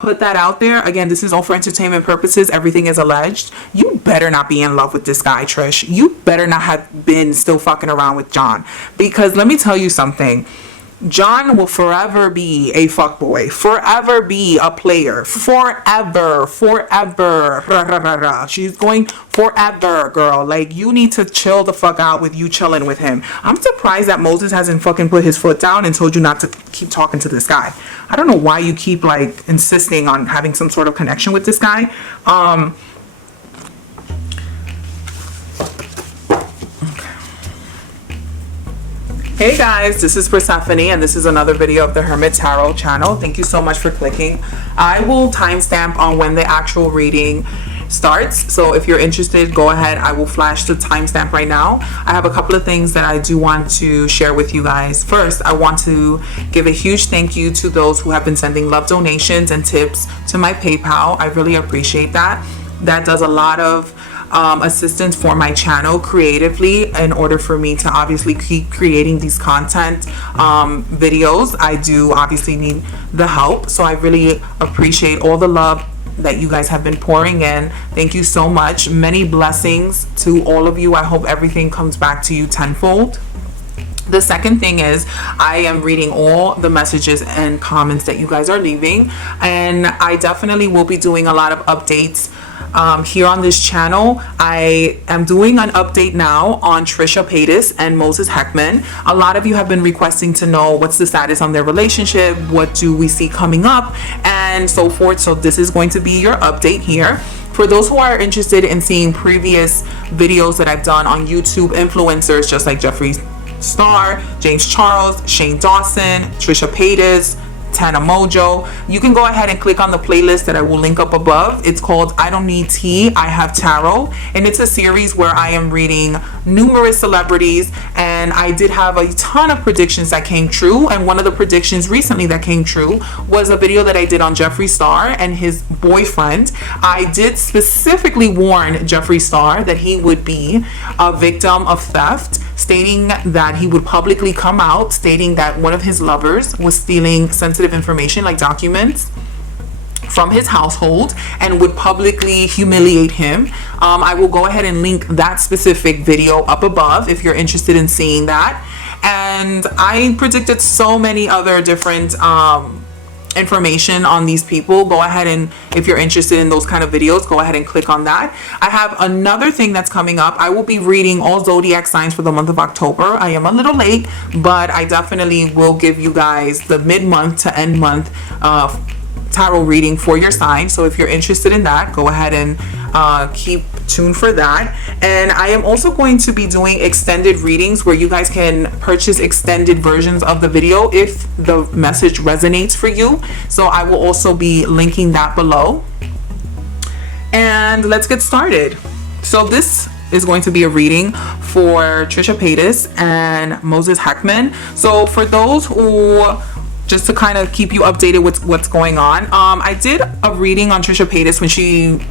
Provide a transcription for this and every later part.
put that out there. Again, this is all for entertainment purposes. Everything is alleged. You better not be in love with this guy, Trish. You better not have been still fucking around with Jon. Because let me tell you something. Jon will forever be a fuckboy, forever be a player, forever. She's going forever, girl. Like, you need to chill the fuck out with you chilling with him. I'm surprised that Moses hasn't fucking put his foot down and told you not to keep talking to this guy. I don't know why you keep like insisting on having some sort of connection with this guy. Hey guys, this is Persephone and this is another video of the Hermit Tarot channel. Thank you so much for clicking. I will timestamp on when the actual reading starts, so if you're interested, go ahead. I will flash the timestamp right now. I have a couple of things that I do want to share with you guys. First, I want to give a huge thank you to those who have been sending love donations and tips to my PayPal. I really appreciate that. That does a lot of assistance for my channel creatively in order for me to obviously keep creating these content videos. I do obviously need the help, so I really appreciate all the love that you guys have been pouring in. Thank you so much. Many blessings to all of you. I hope everything comes back to you tenfold. The second thing is, I am reading all the messages and comments that you guys are leaving, and I definitely will be doing a lot of updates here on this channel. I am doing an update now on Trisha Paytas and Moses Hacmon. A lot of you have been requesting to know what's the status on their relationship, what do we see coming up, and so forth. So this is going to be your update here. For those who are interested in seeing previous videos that I've done on YouTube, influencers just like Jeffree Star, James Charles, Shane Dawson, Trisha Paytas, Tana Mojo, you can go ahead and click on the playlist that I will link up above. It's called I Don't Need Tea, I Have Tarot, and it's a series where I am reading numerous celebrities, and I did have a ton of predictions that came true. And one of the predictions recently that came true was a video that I did on Jeffree Star and his boyfriend. I did specifically warn Jeffree Star that he would be a victim of theft, stating that he would publicly come out stating that one of his lovers was stealing sensitive information like documents from his household and would publicly humiliate him. I will go ahead and link that specific video up above if you're interested in seeing that. And I predicted so many other different information on these people. Go ahead, and if you're interested in those kind of videos, go ahead and click on that. I have another thing that's coming up. I will be reading all zodiac signs for the month of October. I am a little late, but I definitely will give you guys the mid-month to end month tarot reading for your sign. So if you're interested in that, go ahead and keep tuned for that. And I am also going to be doing extended readings where you guys can purchase extended versions of the video if the message resonates for you. So I will also be linking that below. And let's get started. So this is going to be a reading for Trisha Paytas and Moses Harmon. So for those who, just to kind of keep you updated with what's going on, I did a reading on Trisha Paytas when she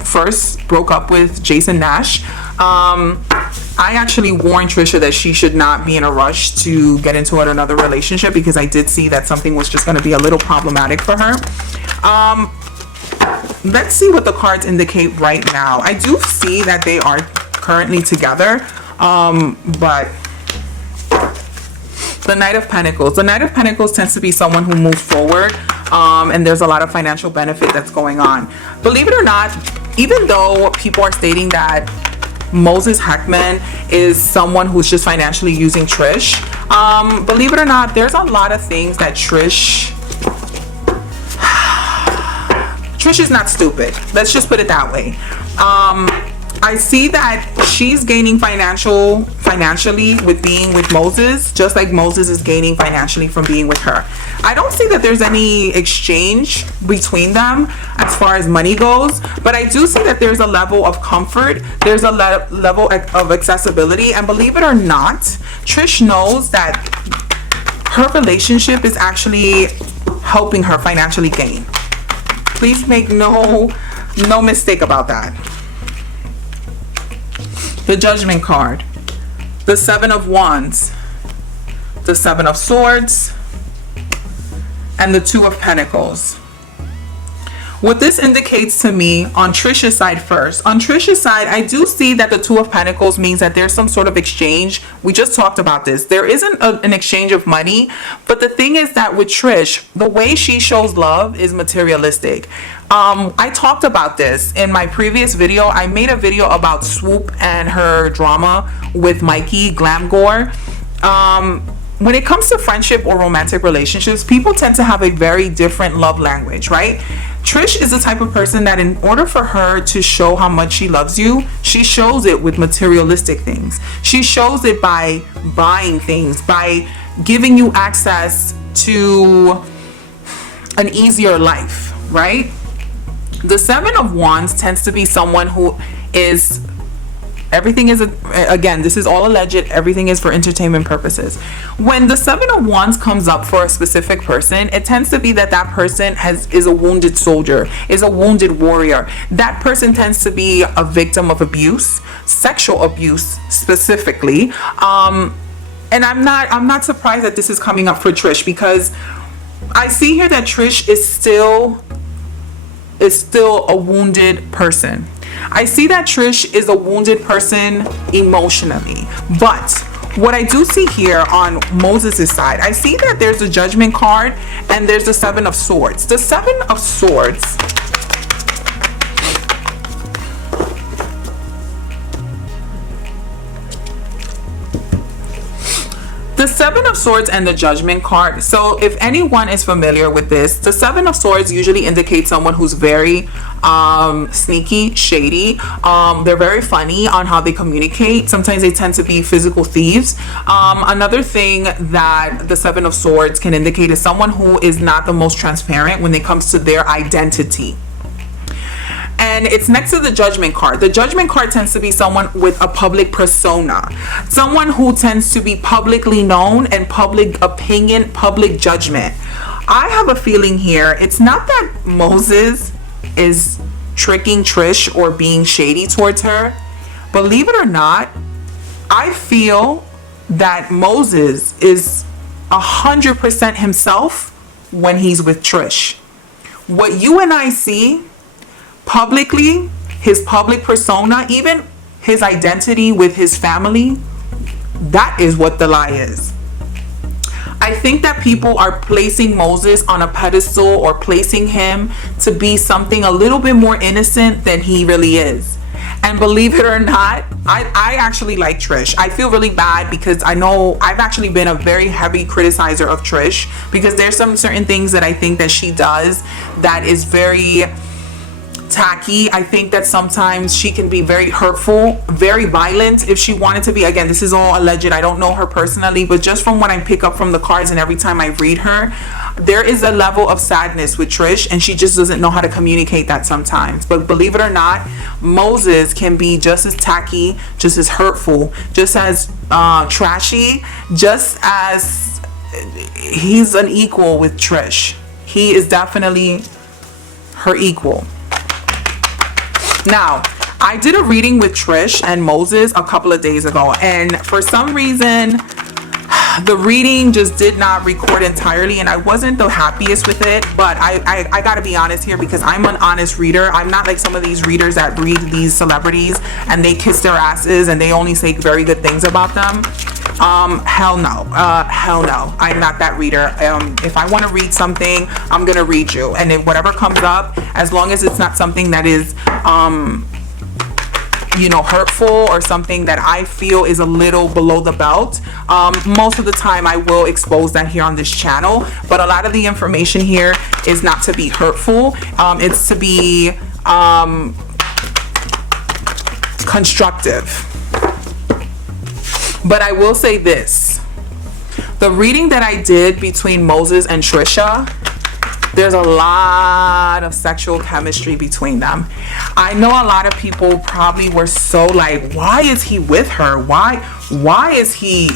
first broke up with Jason NASH. I actually warned Trisha that she should not be in a rush to get into another relationship because I did see that something was just going to be a little problematic for her. Let's see what the cards indicate right now. I do see that they are currently together, but the Knight of Pentacles. The Knight of Pentacles tends to be someone who moves forward, and there's a lot of financial benefit that's going on. Believe it or not, even though people are stating that Moses Harmon is someone who's just financially using Trish, believe it or not, there's a lot of things that Trish is not stupid. Let's just put it that way. I see that she's gaining financially with being with Moses, just like Moses is gaining financially from being with her. I don't see that there's any exchange between them as far as money goes, but I do see that there's a level of comfort, there's a level of accessibility, and believe it or not, Trish knows that her relationship is actually helping her financially gain. Please make no mistake about that. The Judgment card, the Seven of Wands, the Seven of Swords, and the Two of Pentacles. What this indicates to me on Trisha's side first. On Trisha's side, I do see that the Two of Pentacles means that there's some sort of exchange. We just talked about this. There isn't an exchange of money, but the thing is that with Trish, the way she shows love is materialistic. I talked about this in my previous video. I made a video about Swoop and her drama with Mikey Glamgore. When it comes to friendship or romantic relationships, people tend to have a very different love language, right? Trish is the type of person that in order for her to show how much she loves you, she shows it with materialistic things. She shows it by buying things, by giving you access to an easier life, right? The Seven of Wands tends to be someone who is, everything is, again, this is all alleged, everything is for entertainment purposes. When the Seven of Wands comes up for a specific person, it tends to be that that person is a wounded soldier, is a wounded warrior. That person tends to be a victim of abuse, sexual abuse specifically. And I'm not surprised that this is coming up for Trish, because I see here that Trish is still a wounded person. I see that Trish is a wounded person emotionally. But what I do see here on Moses' side, I see that there's a Judgment card and there's the Seven of Swords. The Seven of Swords, the Seven of Swords and the Judgment card. So if anyone is familiar with this, the Seven of Swords usually indicates someone who's very sneaky, shady. They're very funny on how they communicate. Sometimes they tend to be physical thieves. Another thing that the Seven of Swords can indicate is someone who is not the most transparent when it comes to their identity. And it's next to the Judgment card. The Judgment card tends to be someone with a public persona, someone who tends to be publicly known and public opinion, public judgment. I have a feeling here, it's not that Moses is tricking Trish or being shady towards her. Believe it or not, I feel that Moses is 100% himself when he's with Trish. What you and I see publicly, his public persona, even his identity with his family, that is what the lie is. I think that people are placing Moses on a pedestal or placing him to be something a little bit more innocent than he really is. And believe it or not, I actually like Trish. I feel really bad because I know I've actually been a very heavy criticizer of Trish, because there's some certain things that I think that she does that is very tacky. I think that sometimes she can be very hurtful, very violent if she wanted to be. Again, this is all alleged. I don't know her personally, but just from what I pick up from the cards and every time I read her, there is a level of sadness with Trish, and she just doesn't know how to communicate that sometimes. But believe it or not, Moses can be just as tacky, just as hurtful, just as trashy, just as he's an equal with Trish. He is definitely her equal. Now, I did a reading with Trish and Moses a couple of days ago, and for some reason the reading just did not record entirely, and I wasn't the happiest with it. But I gotta be honest here, because I'm an honest reader. I'm not like some of these readers that read these celebrities and they kiss their asses and they only say very good things about them. Hell no. Hell no. I'm not that reader. If I want to read something, I'm gonna read you, and if whatever comes up, as long as it's not something that is hurtful or something that I feel is a little below the belt, most of the time I will expose that here on this channel. But a lot of the information here is not to be hurtful. It's to be constructive. But I will say this, the reading that I did between Moses and Trisha, there's a lot of sexual chemistry between them. I know a lot of people probably were so like, why is he with her? Why is he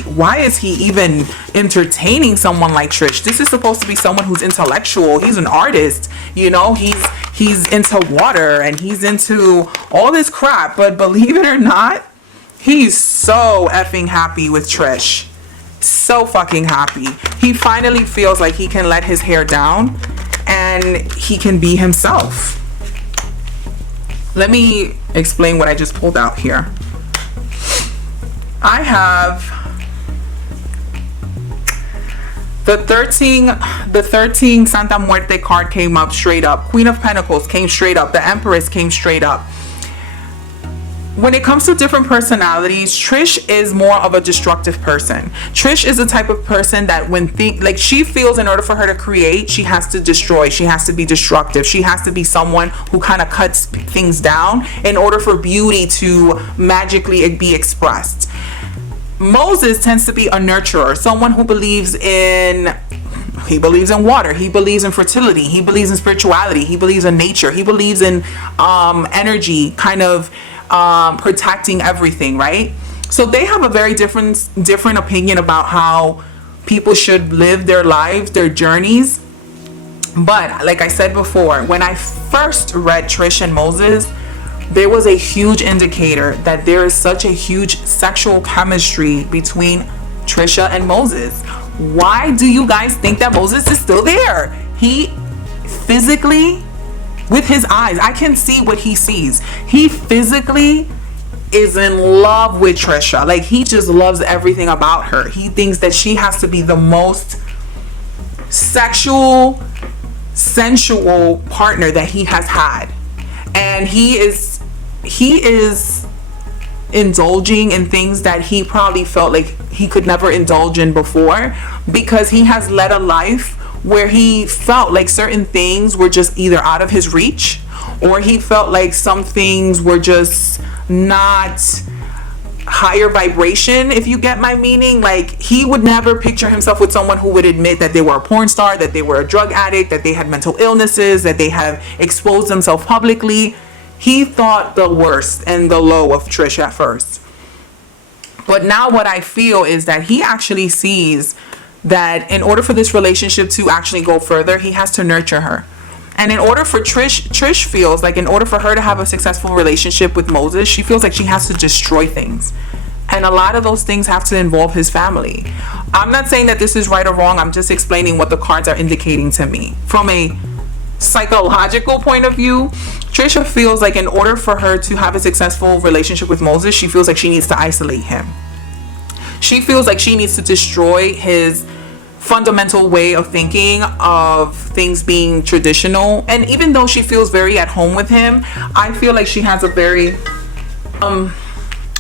even entertaining someone like Trish? This is supposed to be someone who's intellectual. He's an artist, he's into water and he's into all this crap. But believe it or not, he's so effing happy with Trish. So fucking happy. He finally feels like he can let his hair down and he can be himself. Let me explain what I just pulled out here. I have the 13 Santa Muerte card came up straight up. Queen of Pentacles came straight up. The Empress came straight up. When it comes to different personalities, Trish is more of a destructive person. Trish is the type of person that she feels in order for her to create, she has to destroy, she has to be destructive, she has to be someone who kind of cuts things down in order for beauty to magically be expressed. Moses tends to be a nurturer, someone who believes in water, he believes in fertility, he believes in spirituality, he believes in nature, he believes in energy, kind of protecting everything, right? So they have a very different opinion about how people should live their lives, their journeys. But like I said before, when I first read Trish and Moses, there was a huge indicator that there is such a huge sexual chemistry between Trisha and Moses. Why do you guys think that Moses is still there? He physically, with his eyes, I can see what he sees. He physically is in love with Trisha. Like, he just loves everything about her. He thinks that she has to be the most sexual, sensual partner that he has had. And he is indulging in things that he probably felt like he could never indulge in before, because he has led a life where he felt like certain things were just either out of his reach, or he felt like some things were just not higher vibration, if you get my meaning. Like, he would never picture himself with someone who would admit that they were a porn star, that they were a drug addict, that they had mental illnesses, that they have exposed themselves publicly. He thought the worst and the low of Trish at first. But now what I feel is that he actually sees that in order for this relationship to actually go further, he has to nurture her. And in order for Trish feels like in order for her to have a successful relationship with Moses, she feels like she has to destroy things. And a lot of those things have to involve his family. I'm not saying that this is right or wrong. I'm just explaining what the cards are indicating to me. From a psychological point of view, Trisha feels like in order for her to have a successful relationship with Moses, she feels like she needs to isolate him. She feels like she needs to destroy his fundamental way of thinking of things being traditional. And even though she feels very at home with him, I feel like she has a very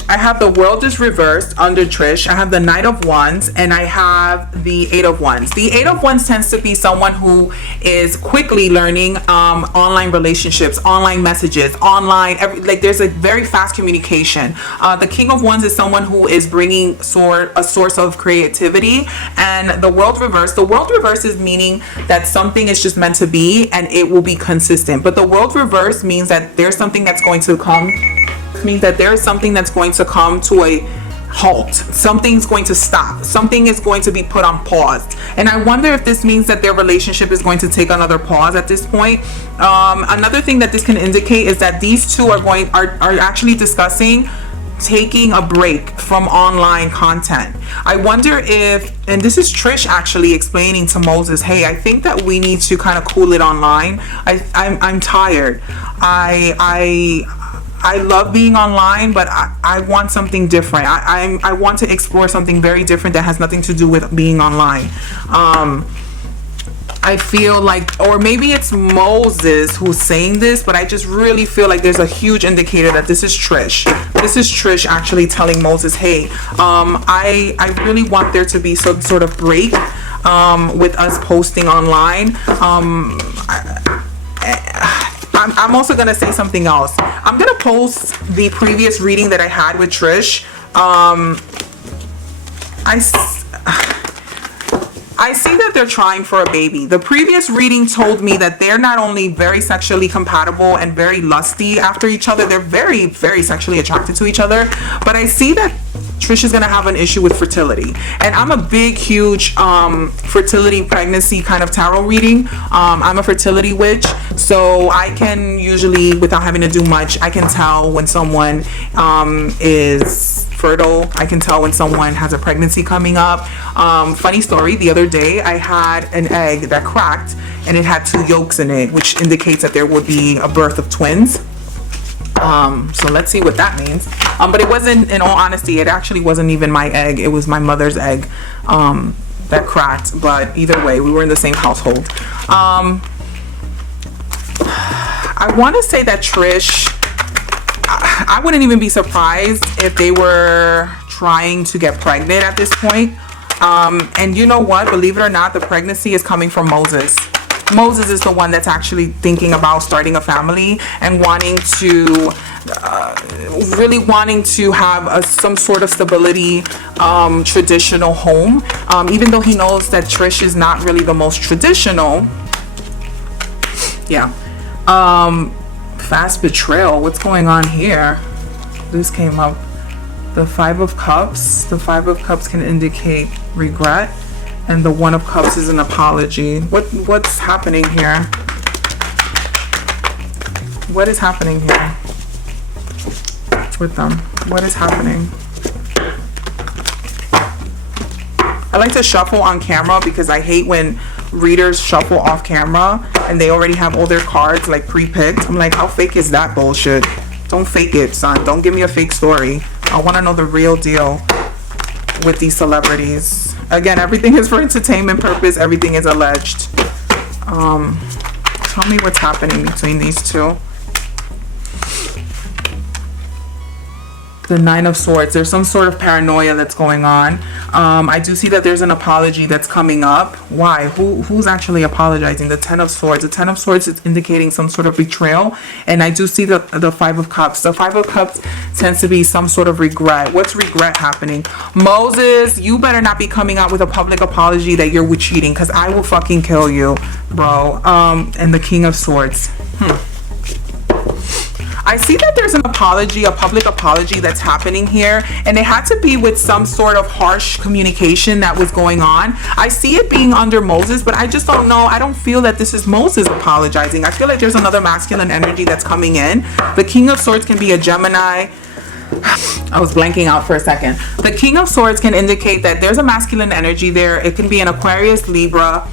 I have the World is reversed under Trish. I have the Knight of Wands, and I have the Eight of Wands. The Eight of Wands tends to be someone who is quickly learning online relationships, online messages, like there's a very fast communication. The King of Wands is someone who is bringing a source of creativity. And the World reverse is meaning that something is just meant to be and it will be consistent. But the World reverse means that there's something that's going to come to a halt. Something's going to stop. Something is going to be put on pause. And I wonder if this means that their relationship is going to take another pause at this point. Another thing that this can indicate is that these two are actually discussing taking a break from online content. I wonder if, and this is Trish actually explaining to Moses, hey, I think that we need to kind of cool it online. I'm tired. I love being online, but I want something different. I want to explore something very different that has nothing to do with being online. I feel like, or maybe it's Moses who's saying this, but I just really feel like there's a huge indicator that this is Trish. This is Trish actually telling Moses, hey, I really want there to be some sort of break with us posting online. I'm also going to say something else. I'm going to post the previous reading that I had with Trish. I see that they're trying for a baby. The previous reading told me that they're not only very sexually compatible and very lusty after each other, they're very, very sexually attracted to each other. But I see that Trish is going to have an issue with fertility. And I'm a big, huge fertility, pregnancy kind of tarot reading. I'm a fertility witch. So I can usually, without having to do much, I can tell when someone is fertile. I can tell when someone has a pregnancy coming up. Funny story, the other day I had an egg that cracked and it had 2 yolks in it, which indicates that there would be a birth of twins. So let's see what that means. But it wasn't, in all honesty, it actually wasn't even my egg. It was my mother's egg that cracked. But either way, we were in the same household. I want to say that Trish, I wouldn't even be surprised if they were trying to get pregnant at this point. And you know what? Believe it or not, the pregnancy is coming from Moses. Moses is the one that's actually thinking about starting a family and wanting to, really wanting to have some sort of stability, traditional home. Even though he knows that Trish is not really the most traditional. Yeah. Fast betrayal. What's going on here? This came up. The 5 of Cups. The 5 of Cups can indicate regret. And the 1 of Cups is an apology. What's happening here? What is happening here with them? What is happening? I like to shuffle on camera because I hate when readers shuffle off camera and they already have all their cards like pre-picked. I'm like, how fake is that bullshit? Don't fake it, son. Don't give me a fake story. I want to know the real deal with these celebrities. Again, everything is for entertainment purpose. Everything is alleged. Tell me what's happening between these two. The 9 of Swords. There's some sort of paranoia that's going on. I do see that there's an apology that's coming up. Why? Who's actually apologizing? The 10 of Swords. The 10 of Swords is indicating some sort of betrayal. And I do see the 5 of Cups. The 5 of Cups tends to be some sort of regret. What's regret happening? Moses, you better not be coming out with a public apology that you're cheating, because I will fucking kill you, bro. And the King of Swords. I see that there's an apology, a public apology that's happening here, and it had to be with some sort of harsh communication that was going on. I see it being under Moses, but I just don't know. I don't feel that this is Moses apologizing. I feel like there's another masculine energy that's coming in. The King of Swords can be a Gemini. I was blanking out for a second. The King of Swords can indicate that there's a masculine energy there. It can be an Aquarius, Libra,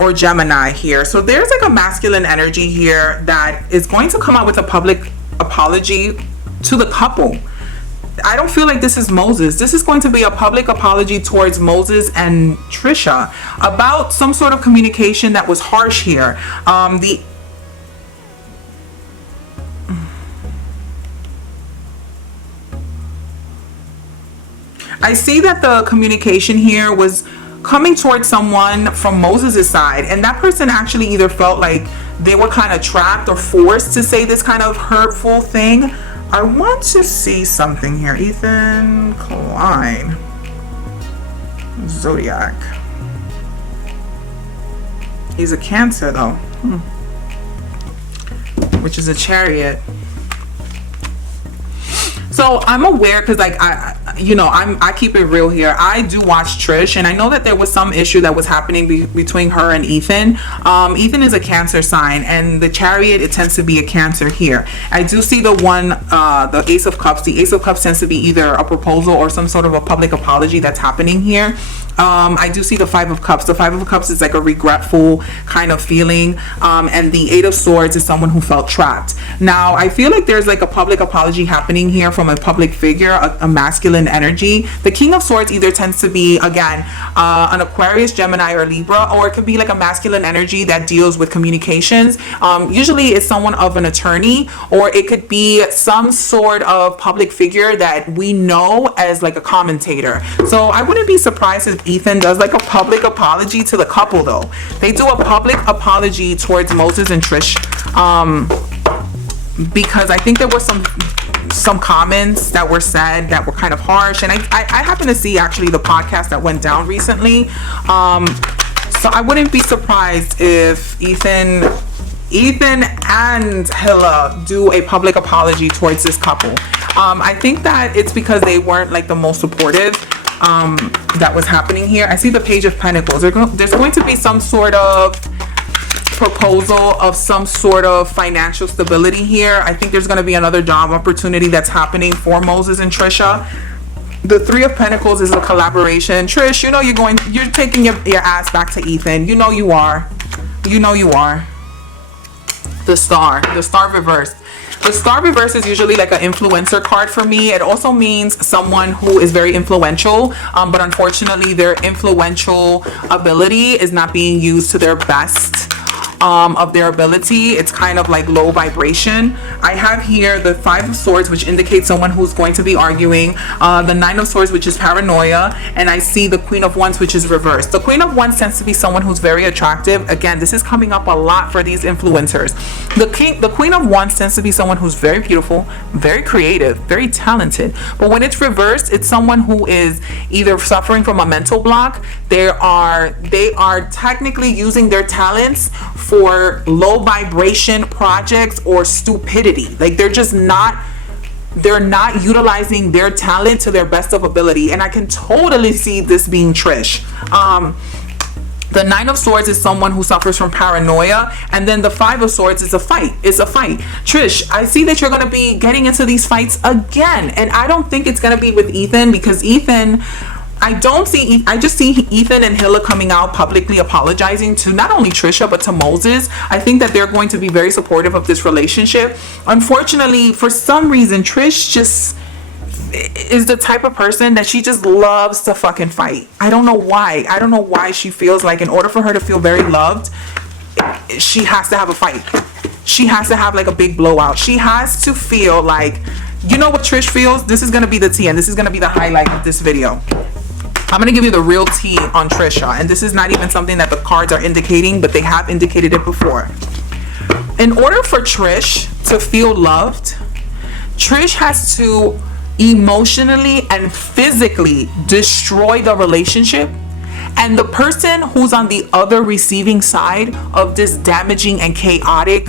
or Gemini here. So there's like a masculine energy here that is going to come out with a public apology to the couple. I don't feel like this is Moses. This is going to be a public apology towards Moses and Trisha about some sort of communication that was harsh here. I see that the communication here was coming towards someone from Moses' side, and that person actually either felt like they were kind of trapped or forced to say this kind of hurtful thing. I want to see something here. Ethan Klein, Zodiac. He's a Cancer though, which is a Chariot. So I'm aware, because like I keep it real here. I do watch Trish, and I know that there was some issue that was happening between her and Ethan. Ethan is a Cancer sign, and the Chariot, it tends to be a Cancer here. I do see the Ace of Cups. The Ace of Cups tends to be either a proposal or some sort of a public apology that's happening here. I do see the 5 of Cups. The 5 of Cups is like a regretful kind of feeling, and the 8 of Swords is someone who felt trapped. Now I feel like there's like a public apology happening here from a public figure, a masculine energy. The King of Swords either tends to be, again, an Aquarius, Gemini, or Libra, or it could be like a masculine energy that deals with communications. Usually it's someone of an attorney, or it could be some sort of public figure that we know as like a commentator. So I wouldn't be surprised if Ethan does like a public apology to the couple though. They do a public apology towards Moses and Trish, because I think there was some comments that were said that were kind of harsh, and I happened to see actually the podcast that went down recently, so I wouldn't be surprised if Ethan and Hilla do a public apology towards this couple. I think that it's because they weren't like the most supportive that was happening here. I see the Page of Pentacles. There's going to be some sort of proposal of some sort of financial stability here. I think there's going to be another job opportunity that's happening for Moses and Trisha. The 3 of Pentacles is a collaboration. Trish, you know you're taking your ass back to Ethan. You know you are. You know you are. The star reversed. The star reverse is usually like an influencer card for me. It also means someone who is very influential, but unfortunately their influential ability is not being used to their best of their ability. It's kind of like low vibration. I have here the 5 of Swords, which indicates someone who's going to be arguing, the 9 of Swords, which is paranoia, and I see the Queen of Wands, which is reversed. The Queen of Wands tends to be someone who's very attractive. Again, this is coming up a lot for these influencers. The Queen of Wands tends to be someone who's very beautiful, very creative, very talented, but when it's reversed, it's someone who is either suffering from a mental block. They are technically using their talents for low vibration projects or stupidity. Like they're not utilizing their talent to their best of ability, and I can totally see this being Trish. The 9 of Swords is someone who suffers from paranoia, and then the 5 of Swords is a fight. It's a fight. Trish, I see that you're going to be getting into these fights again, and I don't think it's going to be with Ethan, because Ethan, I just see Ethan and Hilla coming out publicly apologizing to not only Trisha but to Moses. I think that they're going to be very supportive of this relationship. Unfortunately, for some reason, Trish just is the type of person that she just loves to fucking fight. I don't know why. I don't know why she feels like in order for her to feel very loved, she has to have a fight. She has to have like a big blowout. She has to feel like, you know what Trish feels? This is going to be the tea, and this is going to be the highlight of this video. I'm going to give you the real tea on Trisha, and this is not even something that the cards are indicating, but they have indicated it before. In order for Trish to feel loved, Trish has to emotionally and physically destroy the relationship, and the person who's on the other receiving side of this damaging and chaotic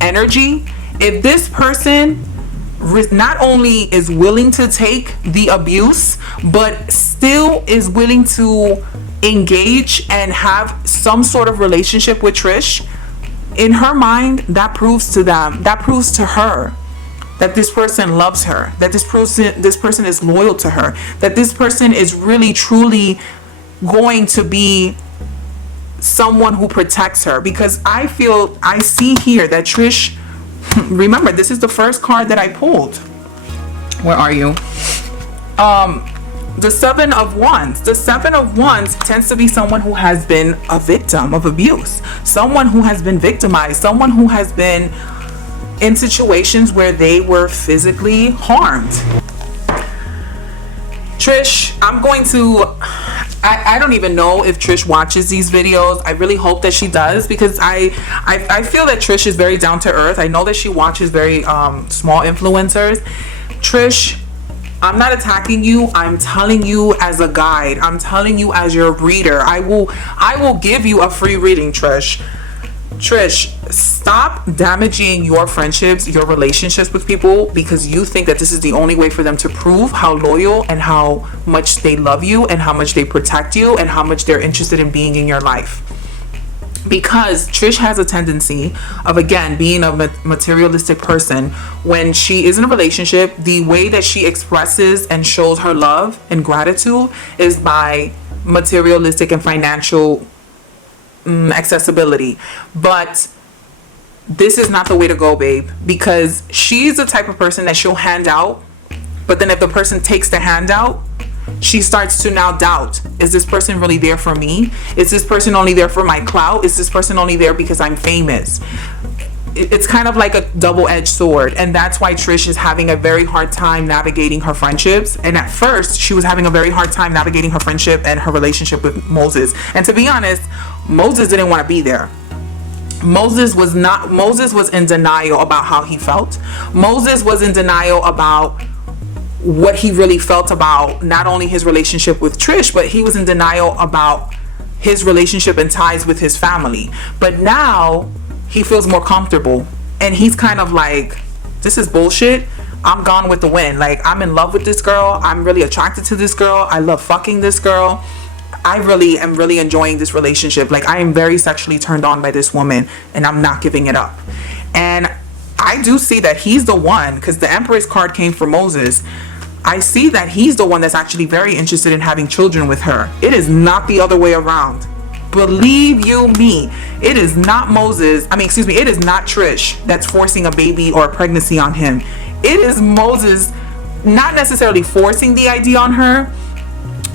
energy, if this person not only is willing to take the abuse but still is willing to engage and have some sort of relationship with Trish, in her mind, that proves to her that this person loves her, that this person is loyal to her, that this person is really truly going to be someone who protects her. Because I see here that Trish, remember, this is the first card that I pulled. Where are you? The 7 of Wands. The 7 of Wands tends to be someone who has been a victim of abuse, someone who has been victimized, someone who has been in situations where they were physically harmed. Trish, I don't even know if Trish watches these videos. I really hope that she does, because I feel that Trish is very down to earth. I know that she watches very small influencers. Trish, I'm not attacking you. I'm telling you as a guide. I'm telling you as your reader. I will give you a free reading, Trish. Trish, stop damaging your friendships, your relationships with people, because you think that this is the only way for them to prove how loyal and how much they love you and how much they protect you and how much they're interested in being in your life. Because Trish has a tendency of, again, being a materialistic person. When she is in a relationship, the way that she expresses and shows her love and gratitude is by materialistic and financial accessibility. But this is not the way to go, babe, because she's the type of person that she'll hand out, but then if the person takes the handout, she starts to now doubt, is this person really there for me? Is this person only there for my clout? Is this person only there because I'm famous? It's kind of like a double-edged sword, and that's why Trish is having a very hard time navigating her friendships. And at first, she was having a very hard time navigating her friendship and her relationship with Moses. And to be honest, Moses didn't want to be there. Moses was in denial about how he felt. Moses was in denial about what he really felt about not only his relationship with Trish, but he was in denial about his relationship and ties with his family. But now he feels more comfortable, and he's kind of like, this is bullshit. I'm gone with the wind. Like, I'm in love with this girl. I'm really attracted to this girl. I love fucking this girl. I really am enjoying this relationship. Like, I am very sexually turned on by this woman, and I'm not giving it up. And I do see that he's the one, because the Empress card came for Moses. I see that he's the one that's actually very interested in having children with her. It is not the other way around. believe you me, it is not Moses, it is not Trish that's forcing a baby or a pregnancy on him. It is Moses not necessarily forcing the idea on her,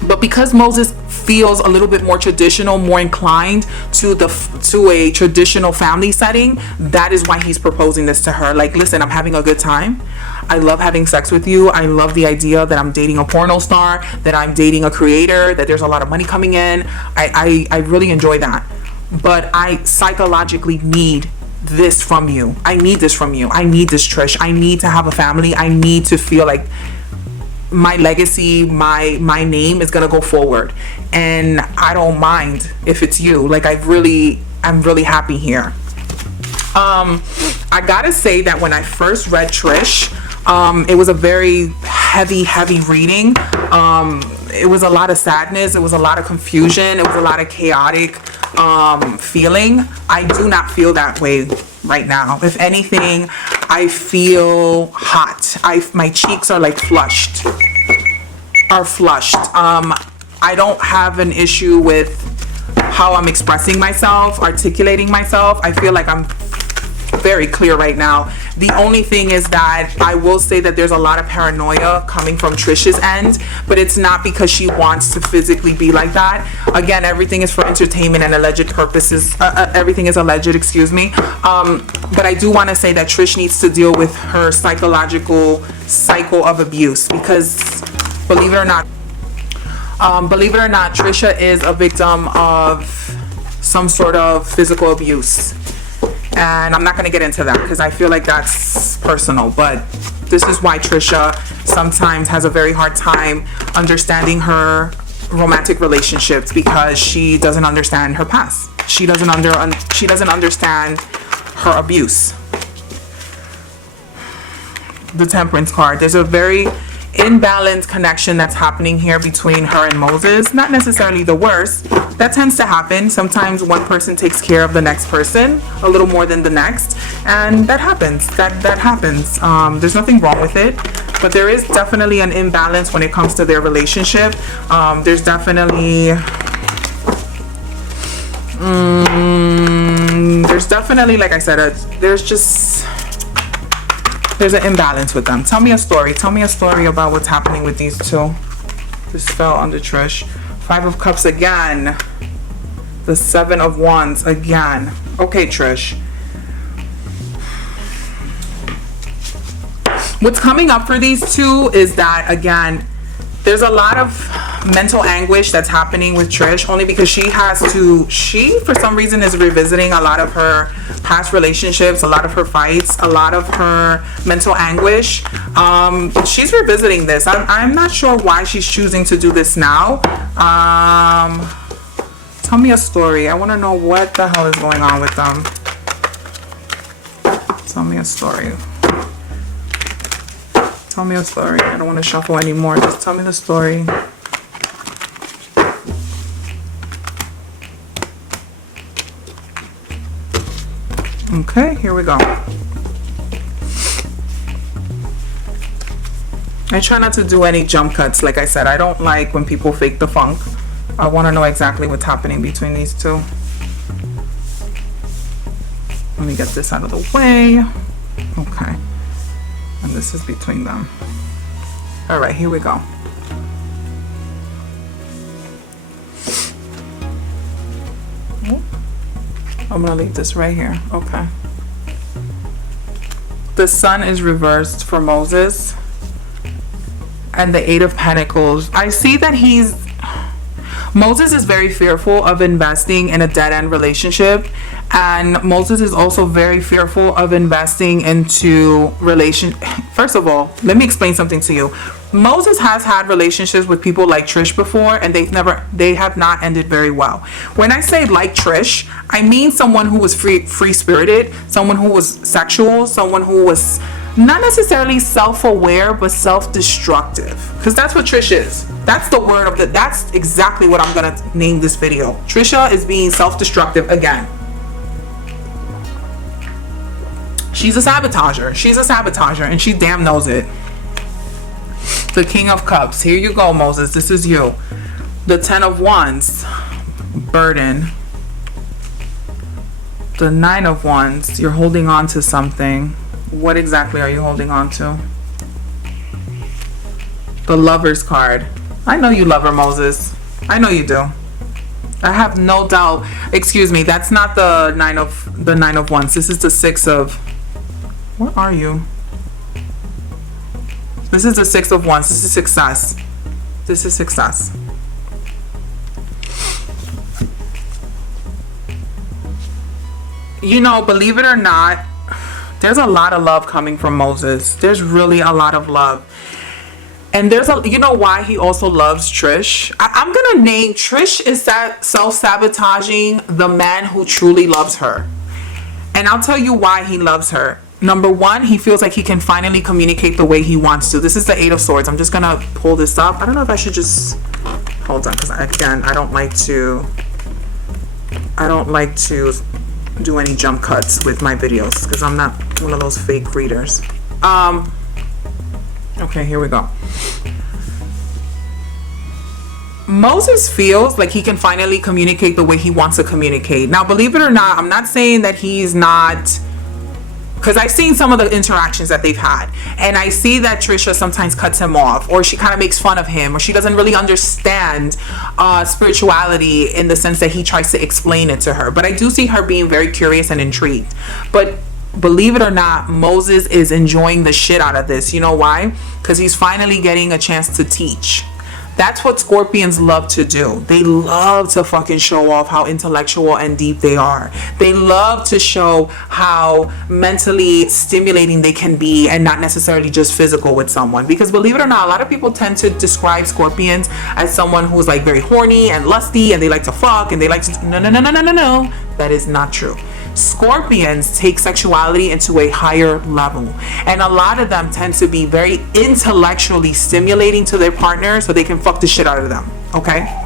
but because Moses feels a little bit more traditional, more inclined to a traditional family setting, that is why he's proposing this to her. Like, listen, I'm having a good time. I love having sex with you. I love the idea that I'm dating a porno star, that I'm dating a creator, that there's a lot of money coming in. I really enjoy that. But I psychologically need this from you. I need this from you. I need this, Trish. I need to have a family. I need to feel like my legacy, my name is gonna go forward, and I don't mind if it's you. Like, I'm really happy here. I gotta say that when I first read Trish, it was a very heavy reading. It was a lot of sadness, it was a lot of confusion, it was a lot of chaotic feeling. I do not feel that way right now. If anything, I feel hot. My cheeks are like flushed. I don't have an issue with how I'm expressing myself, articulating myself. I feel like I'm very clear right now. The only thing is that I will say that there's a lot of paranoia coming from Trish's end, but it's not because she wants to physically be like that. Again, everything is for entertainment and alleged purposes. Everything is alleged, excuse me. But I do want to say that Trish needs to deal with her psychological cycle of abuse, because believe it or not, Trisha is a victim of some sort of physical abuse. And I'm not going to get into that because I feel like that's personal, but this is why Trisha sometimes has a very hard time understanding her romantic relationships, because she doesn't understand her past. She doesn't understand her abuse. The Temperance card. There's a very imbalanced connection that's happening here between her and Moses. Not necessarily the worst. That tends to happen. Sometimes one person takes care of the next person a little more than the next, and that happens. That happens. There's nothing wrong with it, but there is definitely an imbalance when it comes to their relationship. There's definitely like I said, there's an imbalance with them. Tell me a story. Tell me a story about what's happening with these two. This fell under Trish. 5 of Cups again. The 7 of Wands again. Okay, Trish. What's coming up for these two is that, again, there's a lot of mental anguish that's happening with Trish, only because she for some reason is revisiting a lot of her past relationships, a lot of her fights, a lot of her mental anguish. She's revisiting this. I'm not sure why she's choosing to do this now. Tell me a story. I want to know what the hell is going on with them. Tell me a story. Tell me a story. I don't want to shuffle anymore. Just tell me the story. Okay, here we go. I try not to do any jump cuts. Like I said, I don't like when people fake the funk. I want to know exactly what's happening between these two. Let me get this out of the way. Okay. And this is between them. All right, here we go. I'm gonna leave this right here. Okay. The Sun is reversed for Moses, and the 8 of Pentacles. I see that Moses is very fearful of investing in a dead-end relationship, and Moses is also very fearful of investing into First of all, let me explain something to you. Moses has had relationships with people like Trish before, and they have not ended very well. When I say like Trish, I mean someone who was free-spirited, someone who was sexual, someone who was not necessarily self-aware, but self-destructive. Because that's what Trish is. That's the word of that's exactly what I'm gonna name this video. Trisha is being self-destructive again. She's a sabotager. She's a sabotager, and she damn knows it. The King of Cups. Here you go, Moses. This is you. The 10 of Wands. Burden. The Nine of Wands. You're holding on to something. What exactly are you holding on to? The Lover's card. I know you love her, Moses. I know you do. I have no doubt. Excuse me, that's not the nine of wands. This is the Six of... Where are you? This is the Six of Wands. This is success. This is success. You know, believe it or not, there's a lot of love coming from Moses. There's really a lot of love. And there's a, you know why he also loves Trish? I'm gonna name Trish is that self-sabotaging the man who truly loves her. And I'll tell you why he loves her. Number one, he feels like he can finally communicate the way he wants to. This is the Eight of Swords. I'm just gonna pull this up. I don't know if I should just hold on, because again, I don't like to do any jump cuts with my videos because I'm not one of those fake readers. Okay, here we go. Moses feels like he can finally communicate the way he wants to communicate. Now, believe it or not, I'm not saying that he's not, because I've seen some of the interactions that they've had, and I see that Trisha sometimes cuts him off, or she kind of makes fun of him, or she doesn't really understand spirituality in the sense that he tries to explain it to her. But I do see her being very curious and intrigued. But believe it or not, Moses is enjoying the shit out of this. You know why? Because he's finally getting a chance to teach. That's what Scorpions love to do. They love to fucking show off how intellectual and deep they are. They love to show how mentally stimulating they can be and not necessarily just physical with someone. Because believe it or not, a lot of people tend to describe Scorpions as someone who's like very horny and lusty and they like to fuck and they like to... No. That is not true. Scorpions take sexuality into a higher level, and a lot of them tend to be very intellectually stimulating to their partner so they can fuck the shit out of them. Okay?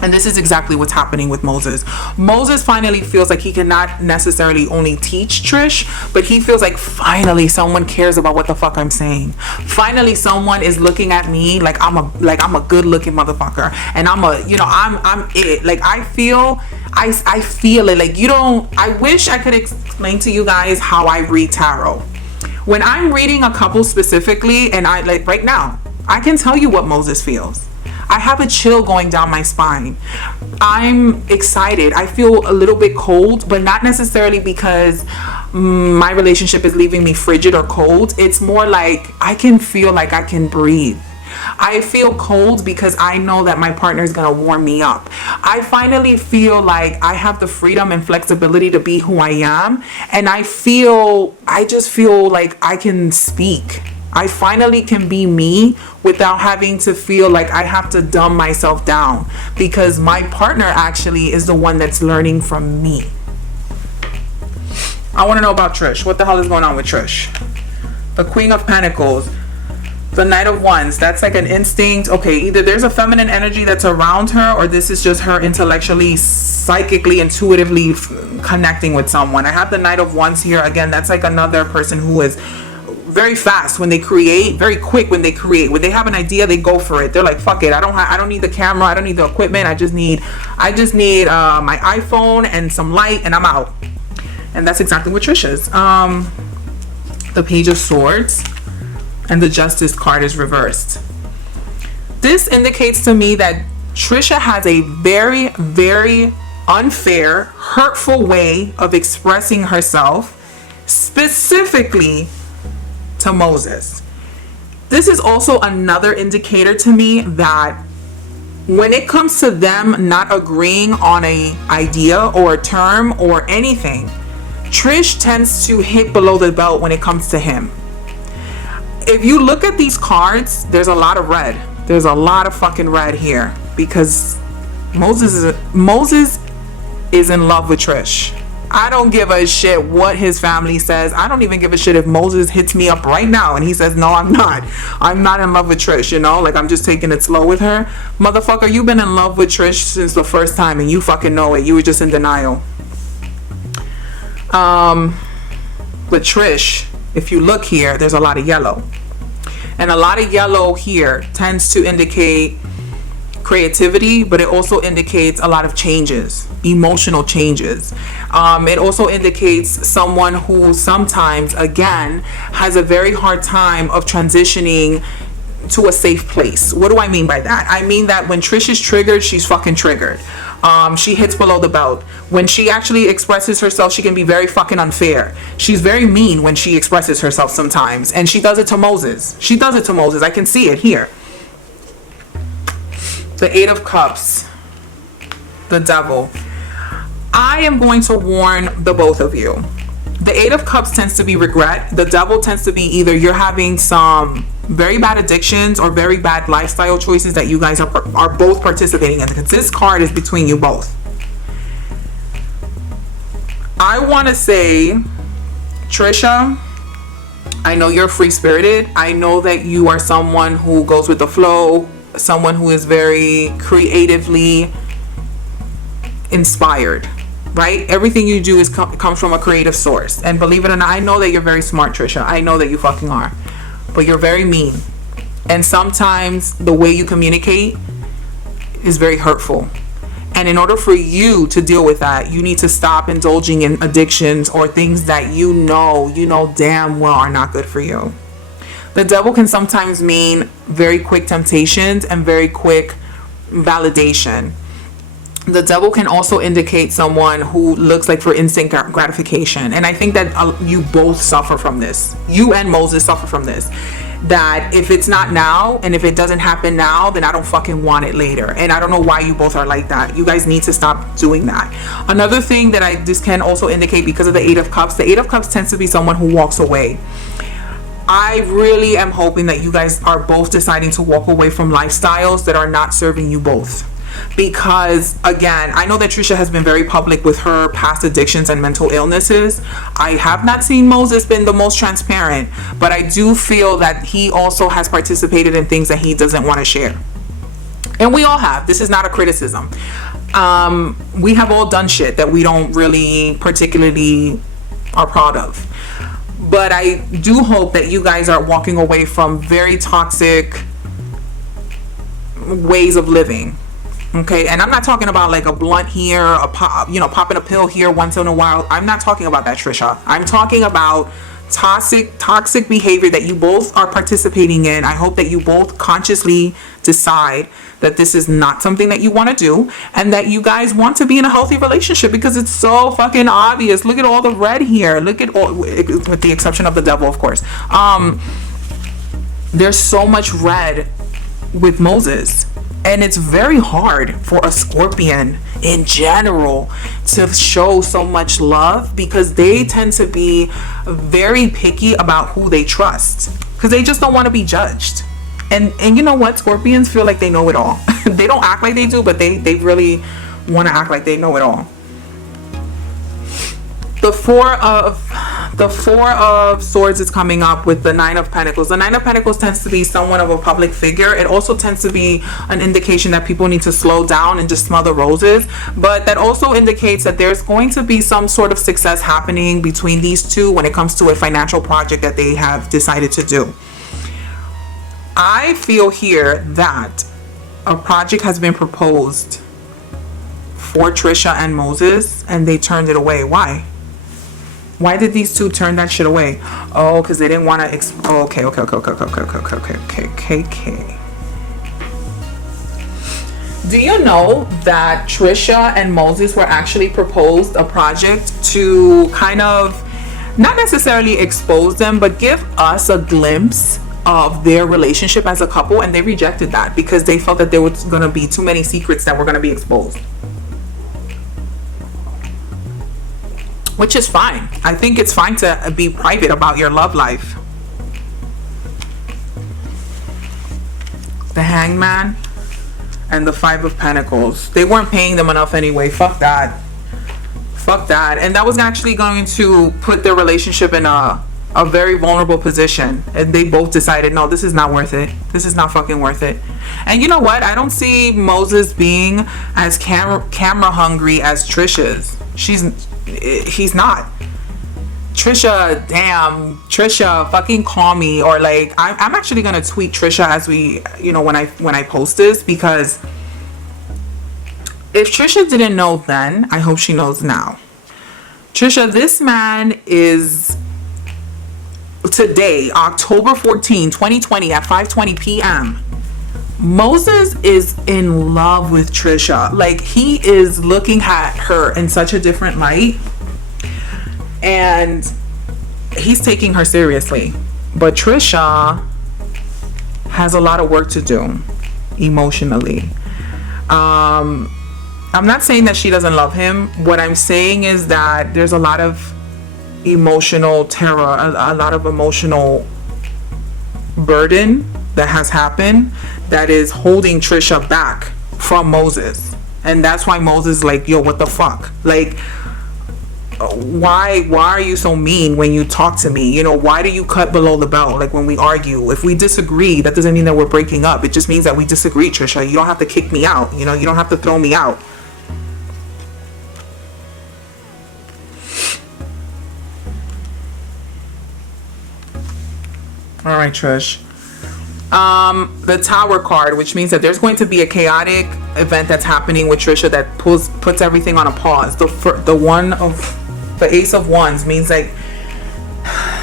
And this is exactly what's happening with Moses. Moses finally feels like he cannot necessarily only teach Trish, but he feels like finally someone cares about what the fuck I'm saying. Finally someone is looking at me like I'm a good looking motherfucker, and I'm it. Like I feel it. Like I wish I could explain to you guys how I read tarot. When I'm reading a couple specifically, and I like right now, I can tell you what Moses feels. I have a chill going down my spine. I'm excited. I feel a little bit cold, but not necessarily because my relationship is leaving me frigid or cold. It's more like I can feel like I can breathe. I feel cold because I know that my partner is going to warm me up. I finally feel like I have the freedom and flexibility to be who I am. And I just feel like I can speak. I finally can be me without having to feel like I have to dumb myself down, because my partner actually is the one that's learning from me. I want to know about Trish. What the hell is going on with Trish? The Queen of Pentacles. The Knight of Wands. That's like an instinct. Okay, either there's a feminine energy that's around her, or this is just her intellectually, psychically, intuitively connecting with someone. I have the Knight of Wands here. Again, that's like another person who is very fast when they create, very quick when they create. When they have an idea, they go for it. They're like, fuck it, I don't need the camera, I don't need the equipment, I just need my iPhone and some light, and I'm out. And that's exactly what Trish is. The Page of Swords and the Justice card is reversed. This indicates to me that Trisha has a very, very unfair, hurtful way of expressing herself, specifically to Moses. This is also another indicator to me that when it comes to them not agreeing on an idea or a term or anything, Trish tends to hit below the belt when it comes to him. If you look at these cards, there's a lot of red. There's a lot of fucking red here, because Moses is in love with Trish. I don't give a shit what his family says. I don't even give a shit if Moses hits me up right now and he says, no, I'm not in love with Trish, you know, like I'm just taking it slow with her. Motherfucker, you've been in love with Trish since the first time and you fucking know it. You were just in denial. But Trish, if you look here, there's a lot of yellow. And a lot of yellow here tends to indicate creativity, but it also indicates a lot of changes, emotional changes. It also indicates someone who sometimes, again, has a very hard time of transitioning to a safe place. What do I mean by that? I mean that when Trish is triggered, she's fucking triggered. She hits below the belt. When she actually expresses herself, she can be very fucking unfair. She's very mean when she expresses herself sometimes, and she does it to Moses. I can see it here. The Eight of Cups, the Devil. I am going to warn the both of you. The Eight of Cups tends to be regret. The Devil tends to be either you're having some very bad addictions or very bad lifestyle choices that you guys are both participating in, because this card is between you both. I want to say, Trisha, I know you're free-spirited. I know that you are someone who goes with the flow, someone who is very creatively inspired, right? Everything you do comes from a creative source. And believe it or not, I know that you're very smart, Trisha. I know that you fucking are. But you're very mean. And sometimes the way you communicate is very hurtful. And in order for you to deal with that, you need to stop indulging in addictions or things that you know damn well are not good for you. The Devil can sometimes mean very quick temptations and very quick validation. The Devil can also indicate someone who looks like for instant gratification. And I think that you both suffer from this. You and Moses suffer from this. That if it's not now, and if it doesn't happen now, then I don't fucking want it later. And I don't know why you both are like that. You guys need to stop doing that. Another thing that this can also indicate, because of the Eight of Cups, the Eight of Cups tends to be someone who walks away. I really am hoping that you guys are both deciding to walk away from lifestyles that are not serving you both. Because again, I know that Trisha has been very public with her past addictions and mental illnesses. I have not seen Moses been the most transparent, but I do feel that he also has participated in things that he doesn't want to share. And we all have. This is not a criticism. We have all done shit that we don't really particularly are proud of. But I do hope that you guys are walking away from very toxic ways of living. Okay, and I'm not talking about like a blunt here, popping a pill here once in a while. I'm not talking about that, Trisha. I'm talking about toxic behavior that you both are participating in. I hope that you both consciously decide that this is not something that you want to do, and that you guys want to be in a healthy relationship, because it's so fucking obvious. Look at all the red here. Look at all, with the exception of the Devil, of course. There's so much red with Moses. And it's very hard for a Scorpion in general to show so much love, because they tend to be very picky about who they trust, because they just don't want to be judged. And you know what? Scorpions feel like they know it all. They don't act like they do, but they really want to act like they know it all. The Four of Swords is coming up with the Nine of Pentacles. The Nine of Pentacles tends to be somewhat of a public figure. It also tends to be an indication that people need to slow down and just smell the roses. But that also indicates that there's going to be some sort of success happening between these two when it comes to a financial project that they have decided to do. I feel here that a project has been proposed for Trisha and Moses, and they turned it away. Why? Why did these two turn that shit away? Oh, because they didn't want to. Okay. Do you know that Trisha and Moses were actually proposed a project to kind of, not necessarily expose them, but give us a glimpse of their relationship as a couple, and they rejected that because they felt that there was going to be too many secrets that were going to be exposed. Which is fine. I think it's fine to be private about your love life. The Hangman and the Five of Pentacles. They weren't paying them enough anyway. Fuck that. And that was actually going to put their relationship in a very vulnerable position. And they both decided, no, this is not worth it. This is not fucking worth it. And you know what? I don't see Moses being as camera hungry as Trisha's. He's not. Trisha, damn, Trisha, fucking call me. Or like, I'm actually gonna tweet Trisha as we, when I post this, because If Trisha didn't know then, I hope she knows now. Trisha, this man is today, October 14, 2020 at 5:20 p.m. Moses is in love with Trisha. Like, he is looking at her in such a different light. And he's taking her seriously. But Trisha has a lot of work to do emotionally. I'm not saying that she doesn't love him. What I'm saying is that there's a lot of emotional terror, a lot of emotional burden that has happened that is holding Trisha back from Moses. And that's why Moses is like, yo, what the fuck? Like, why are you so mean when you talk to me? You know, why do you cut below the belt? Like, when we argue, if we disagree, that doesn't mean that we're breaking up. It just means that we disagree, Trisha. You don't have to kick me out. You know, you don't have to throw me out. All right, Trish. The Tower card, which means that there's going to be a chaotic event that's happening with Trisha that puts everything on a pause. The Ace of Wands means like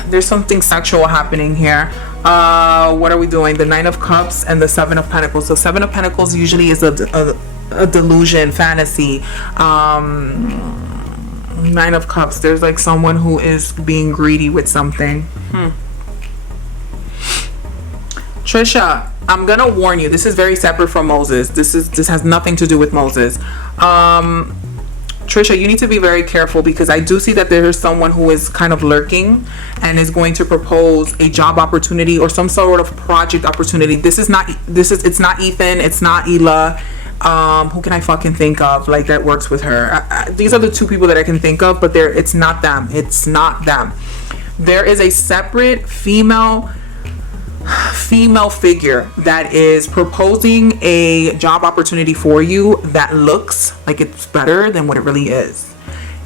there's something sexual happening here. What are we doing? The Nine of Cups and the Seven of Pentacles. So Seven of Pentacles usually is a delusion, fantasy. Nine of Cups, there's like someone who is being greedy with something. Trisha, I'm gonna warn you, this is very separate from Moses. This has nothing to do with Moses. Trisha, you need to be very careful, because I do see that there is someone who is kind of lurking and is going to propose a job opportunity or some sort of project opportunity. It's not Ethan, it's not Ela. Who can I fucking think of like that works with her? These are the two people that I can think of, but it's not them. It's not them. There is a separate female figure that is proposing a job opportunity for you that looks like it's better than what it really is.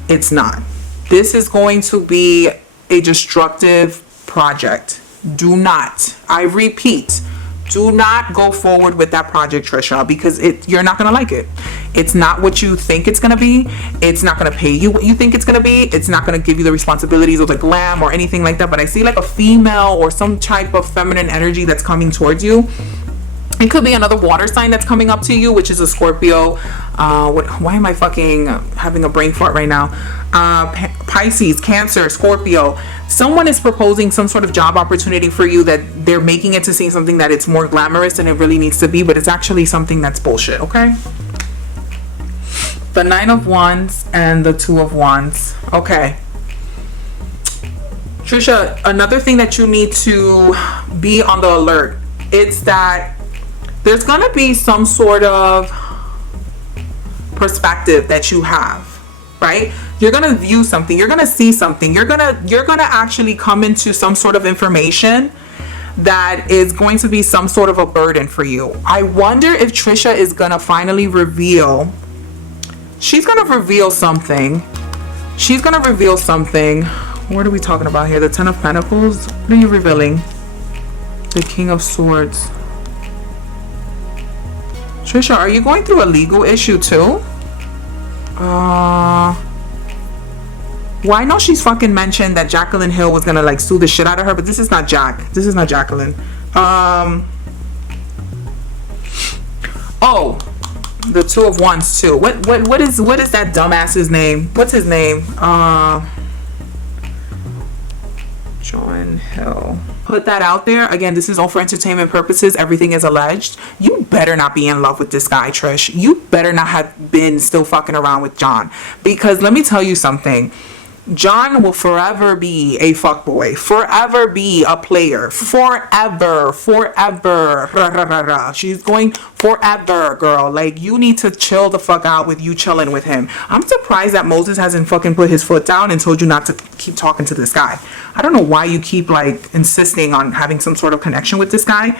It's not. This is going to be a destructive project. Do not, I repeat, do not go forward with that project, Trisha, because you're not gonna like it. It's not what you think it's gonna be. It's not gonna pay you what you think it's gonna be. It's not gonna give you the responsibilities of the glam or anything like that. But I see like a female or some type of feminine energy that's coming towards you. It could be another water sign that's coming up to you, which is a Scorpio. Why am I fucking having a brain fart right now? Pisces, Cancer, Scorpio. Someone is proposing some sort of job opportunity for you that they're making it to seem something that it's more glamorous than it really needs to be, but it's actually something that's bullshit, okay? The Nine of Wands and the Two of Wands. Okay. Trisha, another thing that you need to be on the alert, it's that there's gonna be some sort of perspective that you have, right? You're gonna view something, you're gonna see something, you're gonna actually come into some sort of information that is going to be some sort of a burden for you. I wonder if Trisha is gonna finally reveal, she's gonna reveal something. She's gonna reveal something. What are we talking about here? The Ten of Pentacles? What are you revealing? The King of Swords. Trisha, are you going through a legal issue too? Well, I know she's fucking mentioned that Jacqueline Hill was gonna like sue the shit out of her, but this is not Jack. This is not Jacqueline. Oh, the Two of Wands too. What is that dumbass's name? What's his name? Jon Hill. Put that out there. Again, this is all for entertainment purposes. Everything is alleged. You better not be in love with this guy, Trish. You better not have been still fucking around with John. Because let me tell you something. John will forever be a fuckboy. Forever be a player. Forever. She's going forever, girl. Like, you need to chill the fuck out with you chilling with him. I'm surprised that Moses hasn't fucking put his foot down and told you not to keep talking to this guy. I don't know why you keep like insisting on having some sort of connection with this guy.